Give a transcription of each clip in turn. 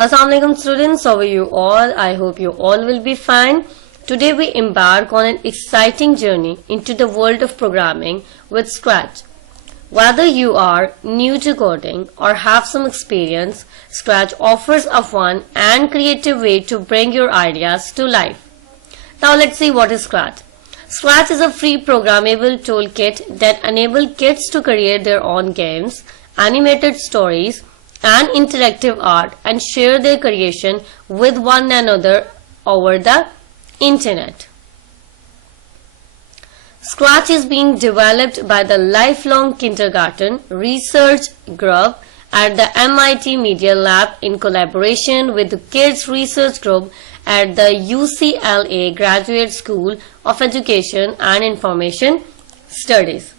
Assalamualaikum students, how are you all? I hope you all will be fine. Today we embark on an exciting journey into the world of programming with Scratch. Whether you are new to coding or have some experience, Scratch offers a fun and creative way to bring your ideas to life. Now let's see what is Scratch. Scratch is a free programmable toolkit that enables kids to create their own games, animated stories, and interactive art and share their creation with one another over the internet. Scratch is being developed by the Lifelong Kindergarten Research Group at the MIT Media Lab in collaboration with the Kids Research Group at the UCLA Graduate School of Education and Information Studies.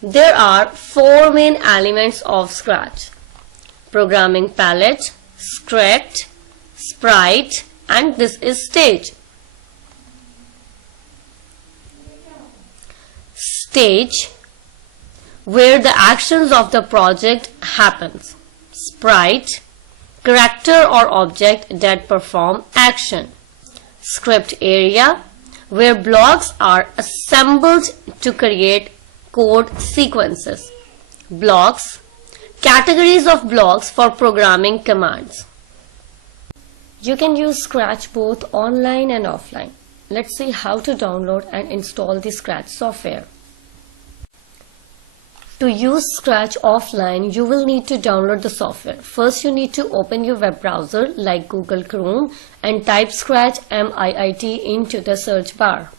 There are four main elements of Scratch: programming palette, script, sprite, and this is stage. Stage, where the actions of the project happens. Sprite, character or object that perform action. Script area, where blocks are assembled to create code sequences. Blocks, categories of blocks for programming commands. You can use Scratch both online and offline. Let's see how to download and install the Scratch software. To use Scratch offline, you will need to download the software. First, you need to open your web browser like Google Chrome and type Scratch MIT into the search bar.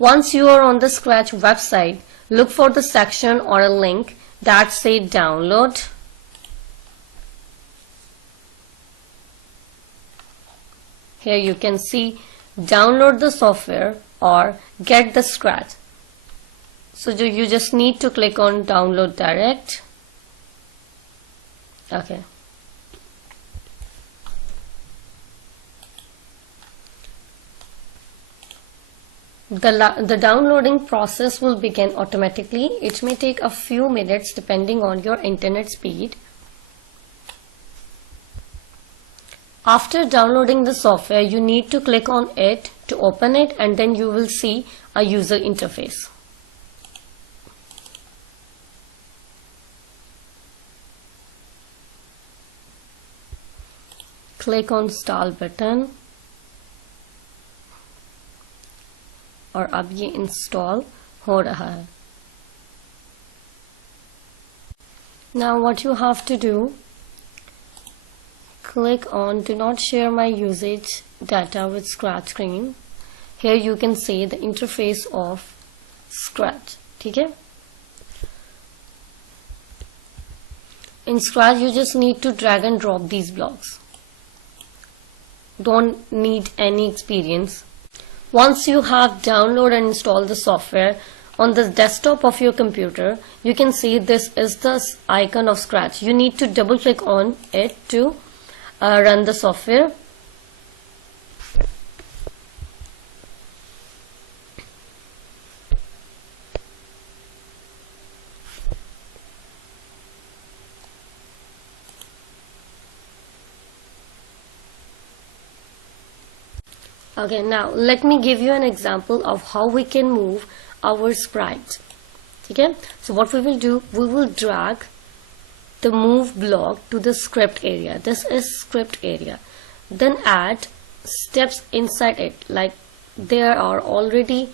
Once you are on the Scratch website, look for the section or a link that says download. Here you can see download the software or get the Scratch. So you just need to click on download direct. Okay. The downloading process will begin automatically. It may take a few minutes depending on your internet speed. After downloading the software, you need to click on it to open it, and then you will see a user interface. Click on install button और अब ये install हो रहा है. Now what you have to do, click on do not share my usage data with Scratch screen. Here you can see the interface of Scratch. ठीक है? In Scratch you just need to drag and drop these blocks. Don't need any experience. Once you have downloaded and installed the software on the desktop of your computer, you can see this is the icon of Scratch. You need to double click on it to run the software. Okay, now let me give you an example of how we can move our sprite. Okay, so what we will do, we will drag the move block to the script area. This is script area. Then add steps inside it. Like there are already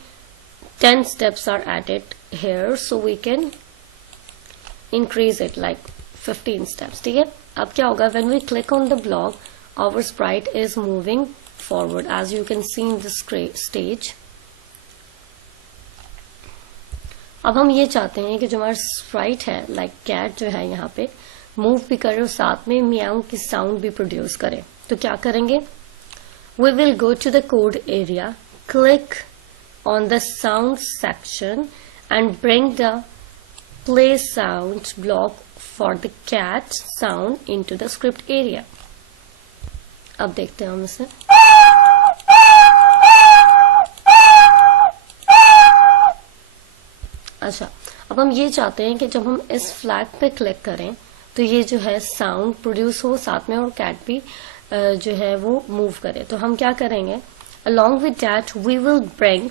10 steps are added here, so we can increase it like 15 steps. ठीक है? अब क्या होगा, when we click on the block, our sprite is moving forward, as you can see in this stage. अब हम ये चाहते हैं कि जो हमारा स्प्राइट है, लाइक कैट जो है यहाँ पे मूव भी करे और साथ में मियाऊ की साउंड भी प्रोड्यूस करे. तो क्या करेंगे, we will go to the code area, click on the sound section and bring the play sound block for the cat sound into the script area. अब देखते हैं हम इसे. अच्छा, अब हम ये चाहते हैं कि जब हम इस फ्लैग पे क्लिक करें तो ये जो है साउंड प्रोड्यूस हो साथ में और कैट भी जो है वो मूव करे। तो हम क्या करेंगे, along with that we will bring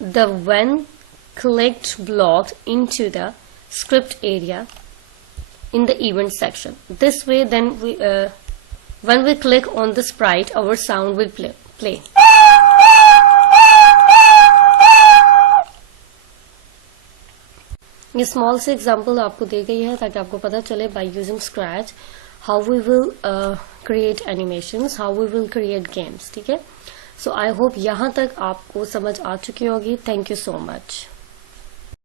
the when clicked block into the script area in the event section. This way then when we click on the sprite our sound will play. ये small से example आपको दी गई है ताकि आपको पता चले by using Scratch how we will create animations, how we will create games. ठीक है, सो आई होप यहाँ तक आपको समझ आ चुकी होगी। Thank you so much.